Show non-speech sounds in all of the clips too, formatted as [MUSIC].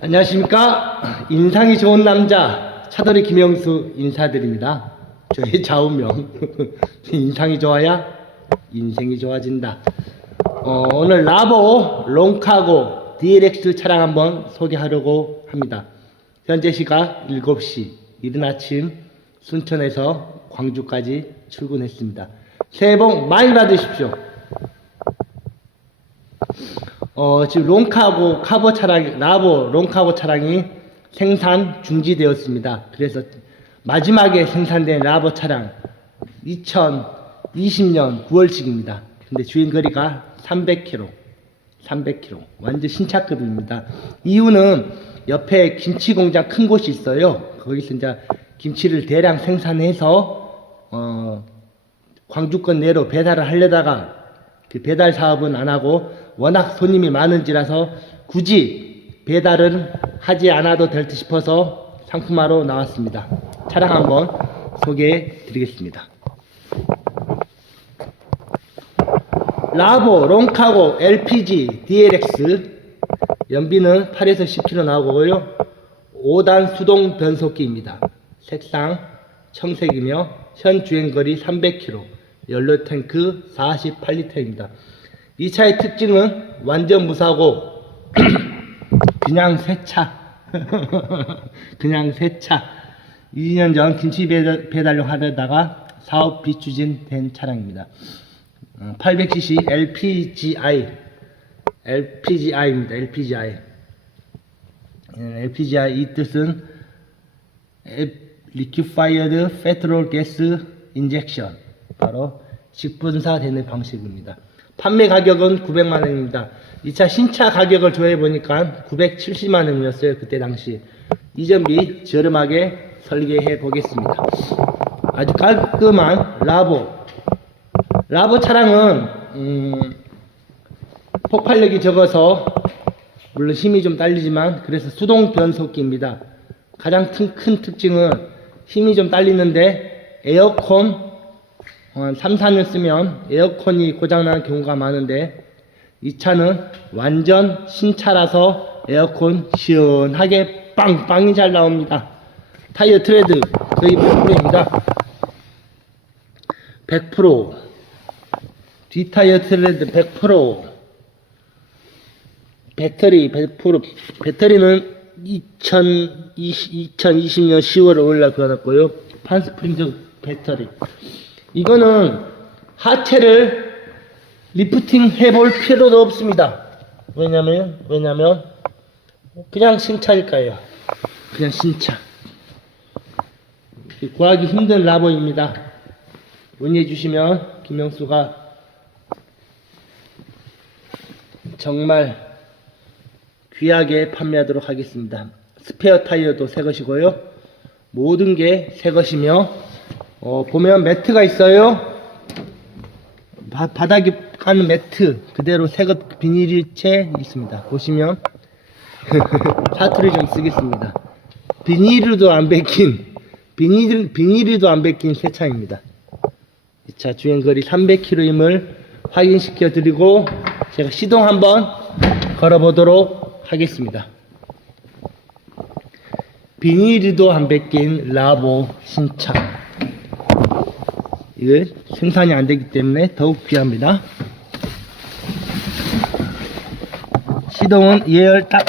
안녕하십니까? 인상이 좋은 남자 차돌이 김영수 인사드립니다. 저의 좌우명. [LAUGHS] 인상이 좋아야 인생이 좋아진다. 어, 오늘 라보 롱카고 DLX 차량 한번 소개하려고 합니다. 현재 시각 7시 이른 아침 순천에서 광주까지 출근했습니다. 새해 복 많이 받으십시오 어, 지금 롱카고 카보 차량, 라보 롱카고 차량이 생산 중지되었습니다. 그래서 마지막에 생산된 라보 차량 2020년 9월식입니다. 근데 주행 거리가 300km, 300km. 완전 신차급입니다. 이유는 옆에 김치 공장 큰 곳이 있어요. 거기서 이제 김치를 대량 생산해서 어, 광주권 내로 배달을 하려다가 그 배달 사업은 안 하고 워낙 손님이 많은지라서 굳이 배달은 하지 않아도 될 듯 싶어서 상품화로 나왔습니다. 차량 한번 소개해 드리겠습니다. 라보, 롱카고, LPG, DLX 연비는 8에서 10km 나오고요. 5단 수동 변속기입니다. 색상 청색이며 현 주행거리 300km, 연료 탱크 48리터입니다. 이 차의 특징은 완전 무사고 [CLEARS THROAT] 그냥 새 차. [LAUGHS] 그냥 새 차. 2년 전 김치 배달, 배달용 하려다가 사업 비추진된 차량입니다. 어, 800cc LPGI LPGI입니다. LPGI LPGI 이 뜻은 Liquefied Petrol Gas Injection 바로 직분사되는 방식입니다. 판매 가격은 900만 원입니다. 이 차 신차 가격을 조회해 보니까 970만 원이었어요. 그때 당시 이전비 저렴하게 설계해 보겠습니다. 아주 깔끔한 라보 라보 차량은 음, 폭발력이 적어서 물론 힘이 좀 딸리지만 그래서 수동 변속기입니다. 가장 큰, 큰 특징은 힘이 좀 딸리는데 에어컨 한 3, 4년 쓰면 에어컨이 고장나는 경우가 많은데 이 차는 완전 신차라서 에어컨 시원하게 빵빵이 잘 나옵니다. 타이어 트레드 거의 100%입니다. 100% 뒷타이어 트레드 100% 배터리 100% 배터리는 2020, 2020년 10월에 올라 그어놨고요. 판스프링즈 배터리 이거는 하체를 리프팅 해볼 필요도 없습니다 왜냐면 왜냐면 그냥 신차일까요 그냥 신차 구하기 힘든 라보입니다 문의해 주시면 김영수가 정말 귀하게 판매하도록 하겠습니다. 스페어 타이어도 새 것이고요. 모든 게 새 것이며 어, 보면 매트가 있어요. 바, 바닥에 까는 매트 그대로 새것 비닐일체 있습니다. 보시면 [LAUGHS] 사투리 좀 쓰겠습니다. 비닐도 안 벗긴 비닐 비닐도 안 벗긴 새 차입니다. 이 차 주행거리 300km임을 확인시켜 드리고 제가 시동 한번 걸어보도록 하겠습니다. 비닐도 안 벗긴 라보 신차. 이거 생산이 안 되기 때문에 더욱 귀합니다. 시동은 예열 딱.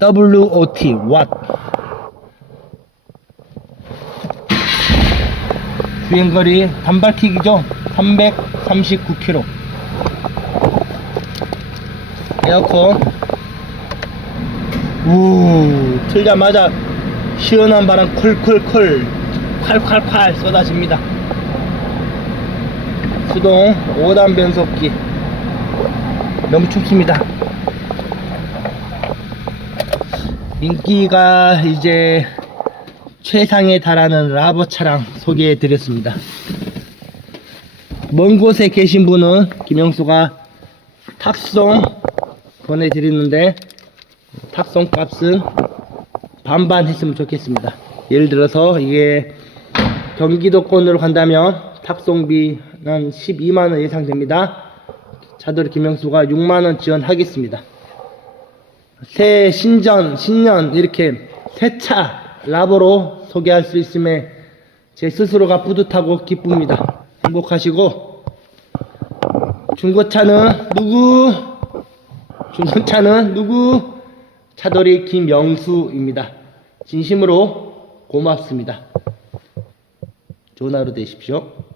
WOT 왓 주행거리 단발킥이죠? 339km 에어컨. 우 틀자마자 시원한 바람 쿨쿨쿨 콸콸콸 쏟아집니다. 수동 5단 변속기. 너무 춥습니다. 인기가 이제 최상에 달하는 라보 차량 소개해 드렸습니다. 먼 곳에 계신 분은 김영수가 탁송 보내드리는데 탁송 값은 반반 했으면 좋겠습니다. 예를 들어서 이게 경기도권으로 간다면 탁송비 한 12만원 예상됩니다. 차돌이 김영수가 6만원 지원하겠습니다. 새 신전, 신년 이렇게 새차 라보로 소개할 수 있음에 제 스스로가 뿌듯하고 기쁩니다. 행복하시고 중고차는 누구? 중고차는 누구? 차돌이 김영수입니다. 진심으로 고맙습니다. 좋은 하루 되십시오.